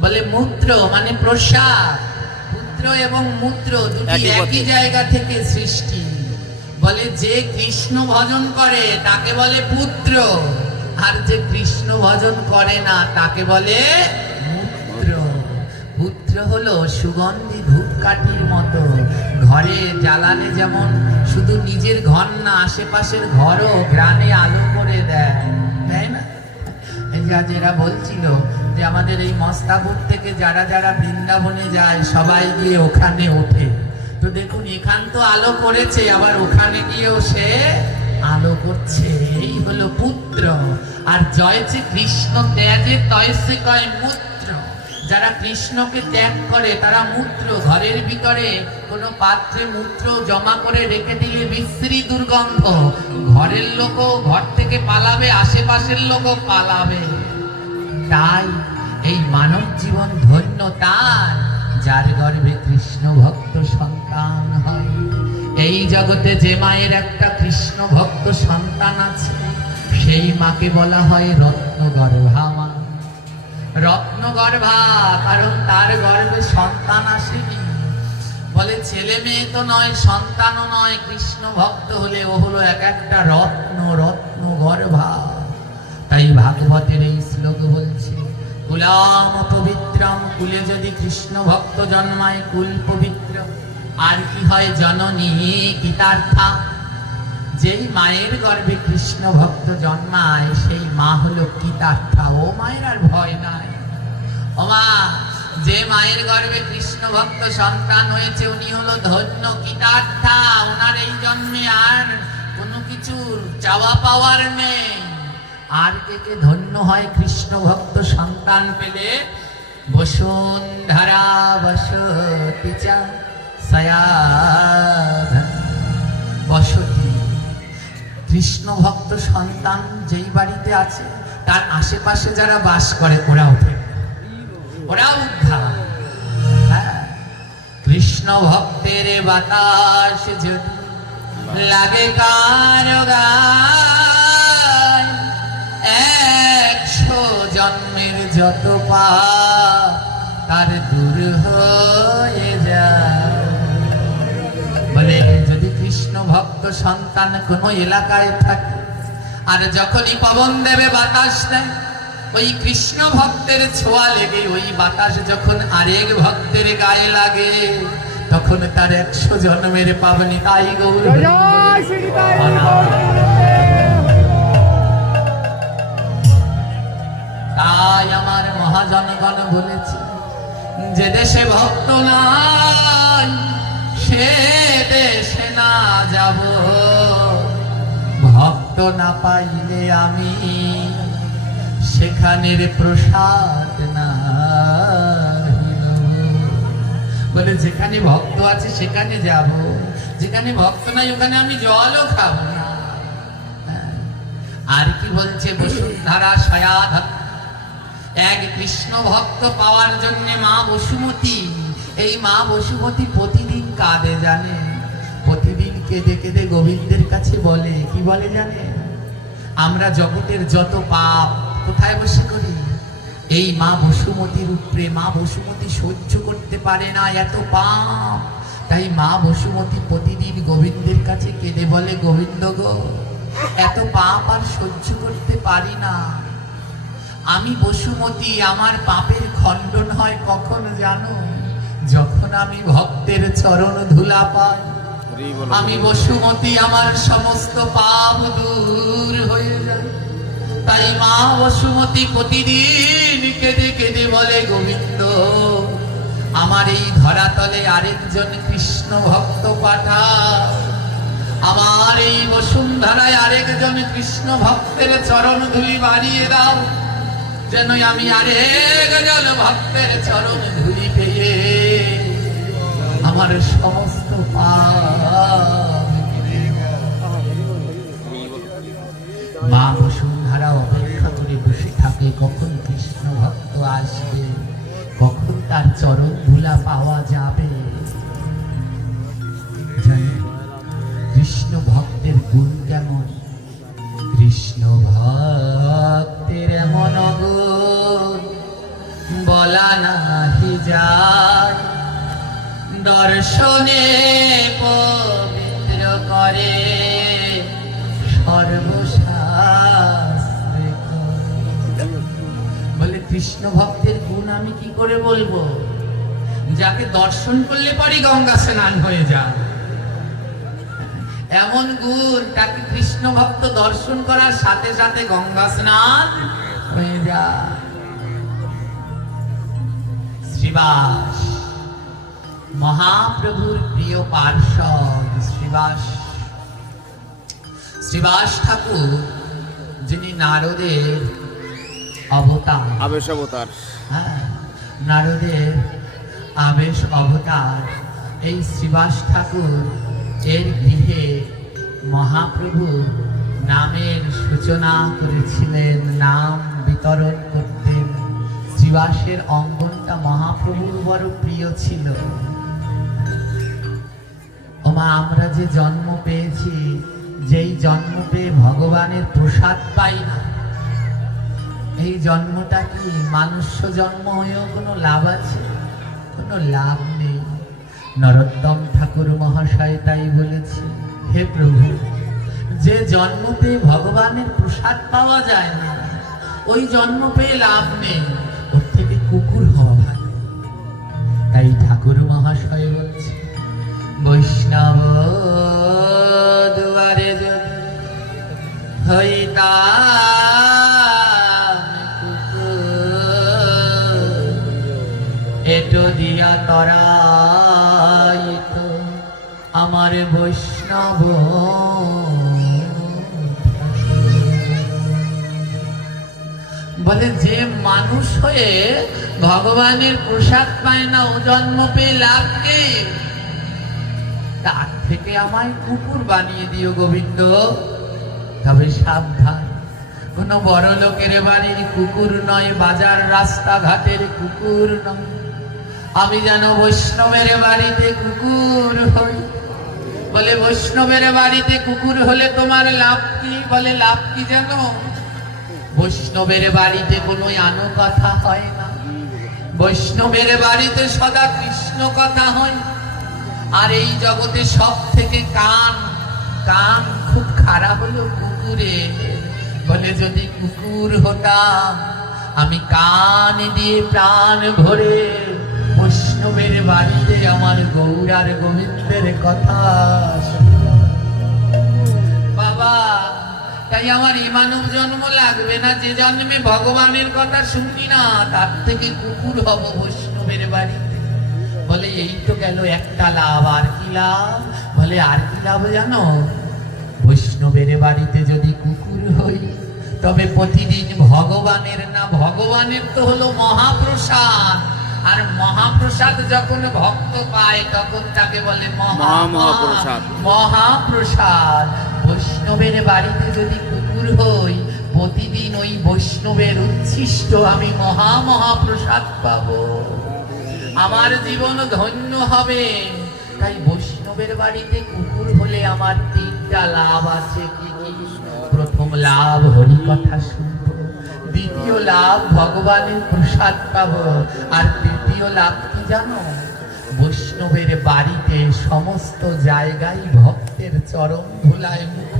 বলে মূত্র মানে প্রসাদ। পুত্র এবং মূত্র দুটি একই জায়গা থেকে সৃষ্টি। বলে যে কৃষ্ণ ভজন করে তাকে বলে পুত্র। আর যে কৃষ্ণ ভজন করে না তাকে বলে মূত্র। পুত্র হলো সুগন্ধি ধূপকাঠির মতো। ঘরে জ্বালালে যেমন শুধু নিজের ঘর না আশেপাশের ঘরও গ্রামে আলো করে দেয়। তাই না? যে এরা বলছিল যে আমাদের এই মস্তাপুর থেকে যারা যারা বৃন্দাবনে যায়, সবাই গিয়ে ওখানে ওঠে। তো দেখুন, এখান তো আলো করেছে, আবার ওখানে গিয়েও সে আলো করছে। এই হলো পুত্র। আর জয়ছে কৃষ্ণ ত্যাগে তয়সে কয় মূত্র। যারা কৃষ্ণকে ত্যাগ করে, তারা মূত্র। ঘরের ভিতরে কোনো পাত্রে মূত্র জমা করে রেখে দিলে বিশ্রী দুর্গন্ধ। ঘরের লোকও ঘর থেকে পালাবে, আশেপাশের লোকও পালাবে। তাই এই মানব জীবন ধন্য তার যার গর্ভে কৃষ্ণ ভক্ত সন্তান হয়। এই জগতে যে মায়ের একটা কৃষ্ণ ভক্ত সন্তান আছে, সেই মাকে বলা হয় রত্ন গর্ভা মা। রত্ন গর্ভা কারণ তার গর্ভে সন্তান আসেনি। বলে, ছেলে মেয়ে তো নয়, সন্তানও নয়, কৃষ্ণ ভক্ত হলে ও হলো এক একটা রত্ন গর্ভা তাই ভাগবতের এই শ্লোক বলছে কুলাম পবিত্রম কুলে যদি কৃষ্ণ ভক্ত জন্মায় কুল পবিত্র। আর কি হয় জননী গীতার্থা? যেই মায়ের গর্ভে কৃষ্ণ ভক্ত জন্মায়, সেই মা হলো কিতার্থা ও মায়ের আর ভয় নাই। ও মা, যে মায়ের গর্ভে কৃষ্ণ ভক্ত সন্তান হয়েছে, উনি হলো ধন্য কিতার্থা ওনার এই জন্মে আর কোনো কিছু চাওয়া পাওয়ার নেই। আর কে কে ধন্য হয় কৃষ্ণ ভক্ত সন্তান পেলে? বসুন্ধরা বসতি বসতি। কৃষ্ণ ভক্ত সন্তান যেই বাড়িতে আছে, তার আশেপাশে যারা বাস করে, ওরা উঠে ওরা উদ্ধার। হ্যাঁ। কৃষ্ণ ভক্তের বাতাস যদি লাগে কার একশো জন্মের যত পা তার দূর হয়ে যায় বলে, যদি কৃষ্ণ ভক্ত সন্তান কোনো এলাকায় থাকে, আর যখনই পবন দেবে বাতাস দেয়, ওই কৃষ্ণ ভক্তের ছোঁয়া লেগে, ওই বাতাস যখন আরেক ভক্তের গায়ে লাগে, তখন তার একশো জন্মের পাবনি তাই গৌর তাই আমার মহাজনগণ বলেছে, যে দেশে ভক্ত নাই, সে দেশে না যাব। ভক্ত না পাইলে আমি সেখানের প্রসাদ না বলে, যেখানে ভক্ত আছে সেখানে যাব। যেখানে ভক্ত নাই ওখানে আমি জলও খাব না। হ্যাঁ। আর কি বলছে বসুন্ধরা সয়াধা এক কৃষ্ণ ভক্ত পাওয়ার জন্য মা বসুমতী, এই মা বসুমতী প্রতিদিন কাঁদে জানে। প্রতিদিন কেঁদে কেঁদে গোবিন্দের কাছে বলে, কি বলে জানে? আমরা জগতের যত পাপ, কোথায় বসে করি? এই মা বসুমতির উপরে, মা বসুমতী সহ্য করতে পারে না এত পাপ। তাই মা বসুমতী প্রতিদিন গোবিন্দের কাছে কেঁদে বলে, গোবিন্দ গো, এত পাপ আর সহ্য করতে পারি না। আমি বসুমতী আমার পাপের খণ্ডন হয় কখন জানো? যখন আমি ভক্তের চরণ ধুলা পাই আমি বসুমতী আমার সমস্ত পাপ দূর হয়ে যায়। তাই মা বসুমতী প্রতিদিন কেঁদে কেঁদে বলে গোবিন্দ আমার এই ধরাতলে আরেকজন কৃষ্ণ ভক্ত পাঠা আমার এই বসুন্ধরায় আরেকজন কৃষ্ণ ভক্তের চরণ ধুলি বাড়িয়ে দাও। যেন আমি আরেকজন ভক্তের চরণ ধুলি পেয়ে আমার সমস্ত মা বসুন্ধরা অপেক্ষা করে বসে থাকে, কখন কৃষ্ণ ভক্ত আসবে, কখন তার চরণ ধুলা পাওয়া যাবে? যায়। দর্শনে পবিত্র করে বলে, কৃষ্ণ ভক্তের গুণ আমি কি করে বলব? যাকে দর্শন করলে পরে গঙ্গা স্নান হয়ে যায়। এমন গুণ তাকে কৃষ্ণ ভক্ত দর্শন করার সাথে সাথে গঙ্গা স্নান হয়ে যায়। শ্রীবাস মহাপ্রভুর প্রিয় পার্ষদ শ্রীবাস। শ্রীবাস ঠাকুর যিনি নারদের অবতার। আবেশ অবতার। হ্যাঁ, নারদের আবেশ অবতার। এই শ্রীবাস ঠাকুর এর গৃহে মহাপ্রভু নামের সূচনা করেছিলেন নাম বিতরণ করতেন শ্রীবাসের অঙ্গনটা মহাপ্রভুর বড় প্রিয় ছিল। ওমা, আমরা যে জন্ম পেয়েছি, যেই জন্ম পেয়ে ভগবানের প্রসাদ পাই না। এই জন্মটা কি মানুষ্য জন্ম হয়েও কোনো লাভ আছে? কোনো লাভ নেই। নরোত্তম ঠাকুর মহাশয় তাই বলেছে, হে প্রভু, যে জন্ম পেয়ে ভগবানের প্রসাদ পাওয়া যায় না, ওই জন্ম পেয়ে লাভ নেই। ঠাকুর মহাশয় বলছে বৈষ্ণব দুয়ারে যদি কুকুর, এটো দিয়া তরাইত আমার বৈষ্ণব বলে, যে মানুষ হয়ে ভগবানের প্রসাদ পায় না, ও জন্ম পেয়ে লাভ কি? তার থেকে আমায় কুকুর বানিয়ে দিও গোবিন্দ। তবে সাবধান। কোন বড় লোকের বাড়ির কুকুর নয়, বাজার রাস্তাঘাটের কুকুর নয়। আমি যেন বৈষ্ণবের বাড়িতে কুকুর হই। বলে, বৈষ্ণবের বাড়িতে কুকুর হলে তোমার লাভ কি? বলে, লাভ কি জানো বৈষ্ণবের বাড়িতে কোনো আনো কথা হয় না। বৈষ্ণবের বাড়িতে সদা কৃষ্ণ কথা হয়। আর এই জগতে সব থেকে কান কান খুব খারাপ হলো কুকুরে। বলে, যদি কুকুর হতাম, আমি কান দিয়ে প্রাণ ভরে বৈষ্ণবের বাড়িতে আমার গৌরার গোবিন্দের কথা তাই আমার মানব জন্ম লাগবে না যে জন্মে ভগবানের কথা শুনি না তার থেকে কুকুর হব বৈষ্ণবের বাড়িতে। বলে এই তো গেল একটা লাভ আর কি লাভ? বলে আর কি লাভ জানো? বৈষ্ণবের বাড়িতে যদি কুকুর হই তবে প্রতিদিন ভগবানের না ভগবানের তো হলো মহাপ্রসাদ। আর মহাপ্রসাদ যখন ভক্ত পায় তখন তাকে বলে মহা মহা মহাপ্রসাদ। মহাপ্রসাদ। বৈষ্ণবের বাড়িতে যদি কুকুর হই, প্রতিদিন ওই বৈষ্ণবের উচ্ছিষ্ট আমি মহা মহাপ্রসাদ পাবো। আমার জীবন ধন্য হবে। তাই বৈষ্ণবের বাড়িতে কুকুর হলে আমার তিনটা লাভ আছে কি কি? প্রথম লাভ হরি কথা শুনব, দ্বিতীয় লাভ ভগবানের প্রসাদ পাবো, আর তৃতীয় লাভ কি জানো? বৈষ্ণবের বাড়িতে সমস্ত জায়গায় ভক্তের চরম ধুলায় মুখ।